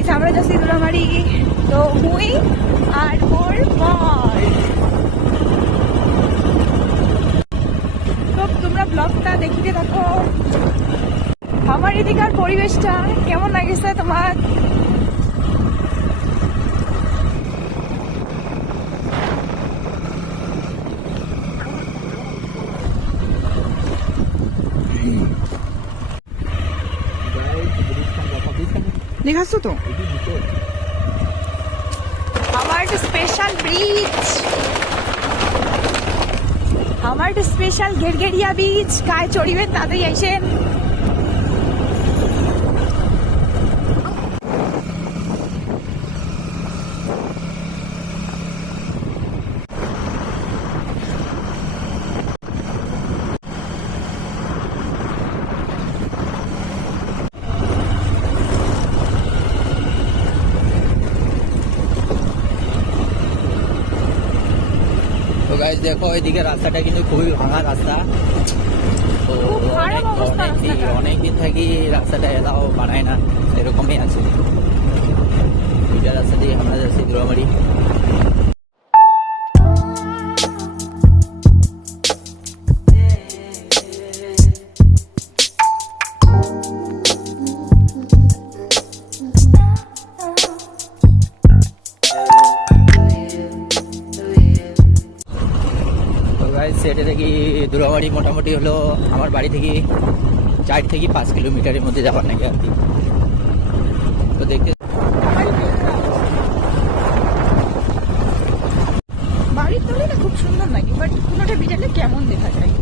Guys আমরা যাচ্ছি দুলামারি তো মুই আর মোর বর তো তোমরা ব্লগটা দেখিতে থাকো। আমার এদিকার পরিবেশটা কেমন লাগেছে তোমার? দেখাচ্ছ তো? আমার স্পেশাল ব্রিজ আমার স্পেশাল গেরগেরিয়া বীজ কায় চড়িবেন তাতেই আইসেন। দেখো এদিকে রাস্তাটা কিন্তু খুবই ভাঙা রাস্তা। তো খুব খারাপ অনেক- অনেক দিন- রাস্তাটার। অনেক দিন থাকি রাস্তাটা এলাও বানায় না এরকমই আছে। দুইটা রাস্তা দিয়ে আমরা যাচ্ছি দুরাবাড়ি তো এটা থেকে দুরাবাড়ি মোটামুটি হলো আমার বাড়ি থেকে চার থেকে পাঁচ কিলোমিটারের মধ্যে যাবার নাকি আর কি। তো দেখতে বাড়ির তলিটা খুব সুন্দর লাগে বাট কোনোটা বিড়ালে কেমন দেখা যায়?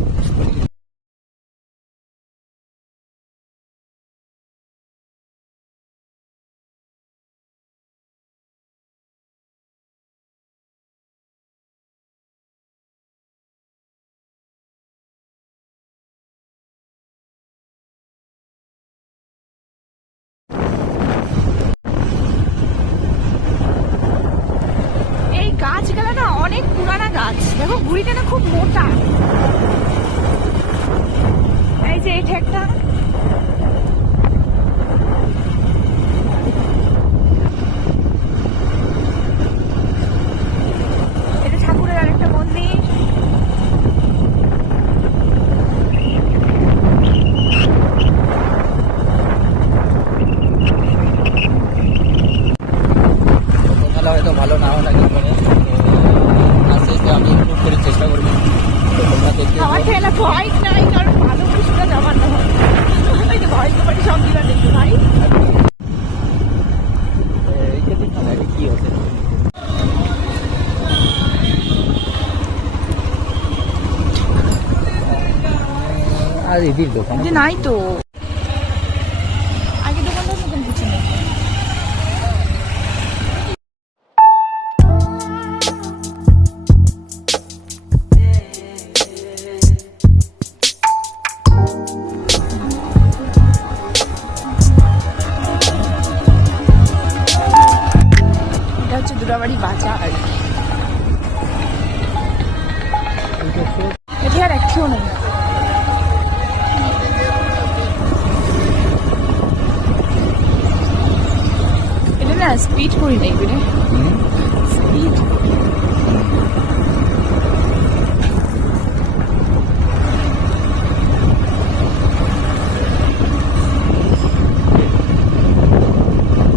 অনেক পুরানা গাছ দেখো গুড়িটা না খুব মোটা। এই যে এটা একটা এটা ঠাকুরের আরেকটা মন্দির তোমরা হয়তো ভালো নাও লাগে মানে আস্তে আস্তে আমি ইমপ্রুভ করার চেষ্টা করব তো তোমরা দেখতে আমার থাকো। ঠেলা ভয় নাই, কারণ ভালো কিছুটা যাবার না ওই যে ভয় তো পারি সব দিবা দেখতে কি হচ্ছে আর এদিক দোকান নাই তো। এটা হচ্ছে দুরাবাড়ি বাজার এটি আর একটিও নেই। এটা না স্পিড করি নাই বেরে হুম? স্পিড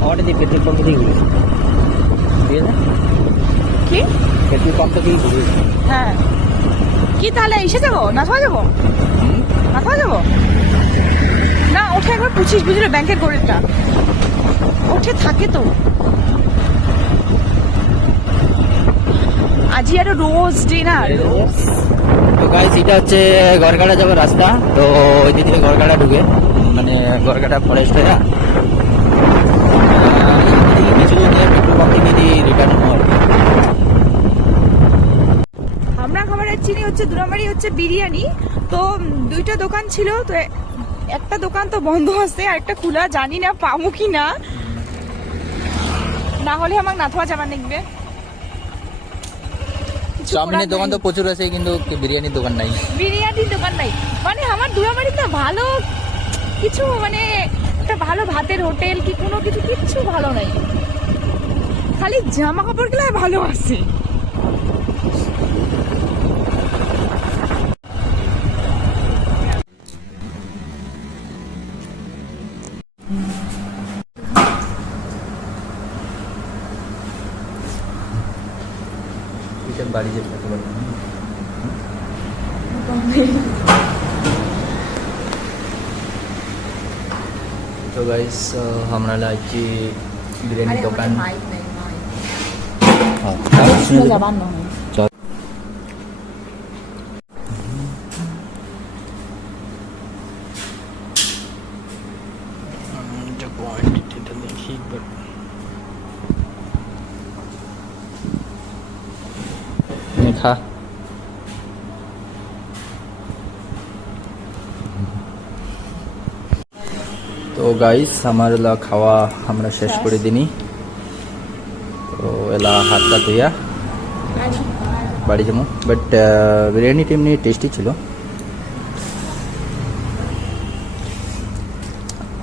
আমার এদিকে পেট্রোল পাম্প থেকেই ঘুরেছি দিয়ে না কি পেট্রোল পাম্প থেকেই হ্যাঁ কি তাহলে এসে যাব না নাথা যাব নাথা যাব না ওঠে একবার পুছিস বুঝলে ব্যাংকের গড়েরটা ওঠে থাকে তো আজি আরও রোজ ডিনার তো গাইস এটা হচ্ছে গড়কাটা যাওয়ার রাস্তা তো ওই দিক গড়কাটা ঢুকে মানে গড়কাটা ফরেস্ট হয়ে কিছু পেট্রোল পাম্প থেকে দিয়ে রিটার্ন হওয়ার আমরা খাবারের চিনি হচ্ছে দুরামারি হচ্ছে বিরিয়ানি। তো দুইটা দোকান ছিল তো একটা দোকান তো বন্ধ আছে আর একটা খোলা জানি না পামু কি না। না হলে আমার নাথুয়া যাবার দেখবে চাউমিনের দোকান তো প্রচুর আছে কিন্তু বিরিয়ানির দোকান নাই। বিরিয়ানির দোকান নাই। মানে আমার দুরামারি না ভালো কিছু মানে একটা ভালো ভাতের হোটেল কি কোনো কিছু কিচ্ছু ভালো নাই। খালি জামা কাপড়গুলো ভালো আছে। kita bali je kat tuan. So guys, hamra la ki biryani dokan. Ha, tak sini. খা তো গাইস আমার এলা খাওয়া আমরা শেষ করে দিনি। তো এলা হাতটা ধুইয়া বাড়ি যাব। বাট বিরিয়ানি টেমনি টেস্টি ছিল।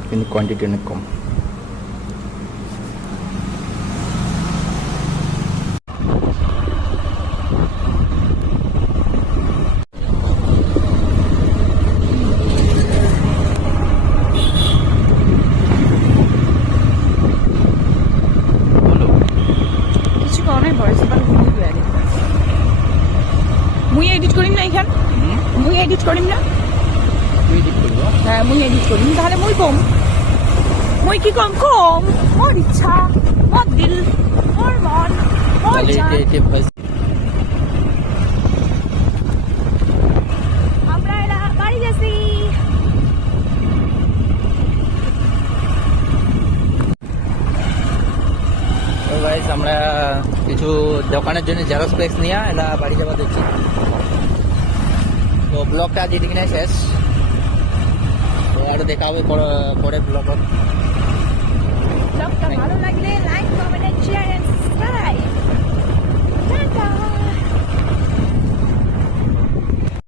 কিন্তু কোয়ান্টিটি অনেক কম। হ্যাঁ মুই এডিট করিম তাহলে মুই কম। মুই কি কম? কম। মোর ইচ্ছা মোর দিল মোর মন মোর আমরা এরা বাড়ি যাচ্ছি। গাইস আমরা কিছু দোকানের জন্য জেরক্স প্লেক্স নিয়ে এলা বাড়ি যাওয়া দেখছি। তো ব্লগটা আজ এদিকে শেষ। আরও দেখা হবে পরে ব্লগত ভালো লাগলে লাইক কমেন্ট শেয়ার সাবস্ক্রাইব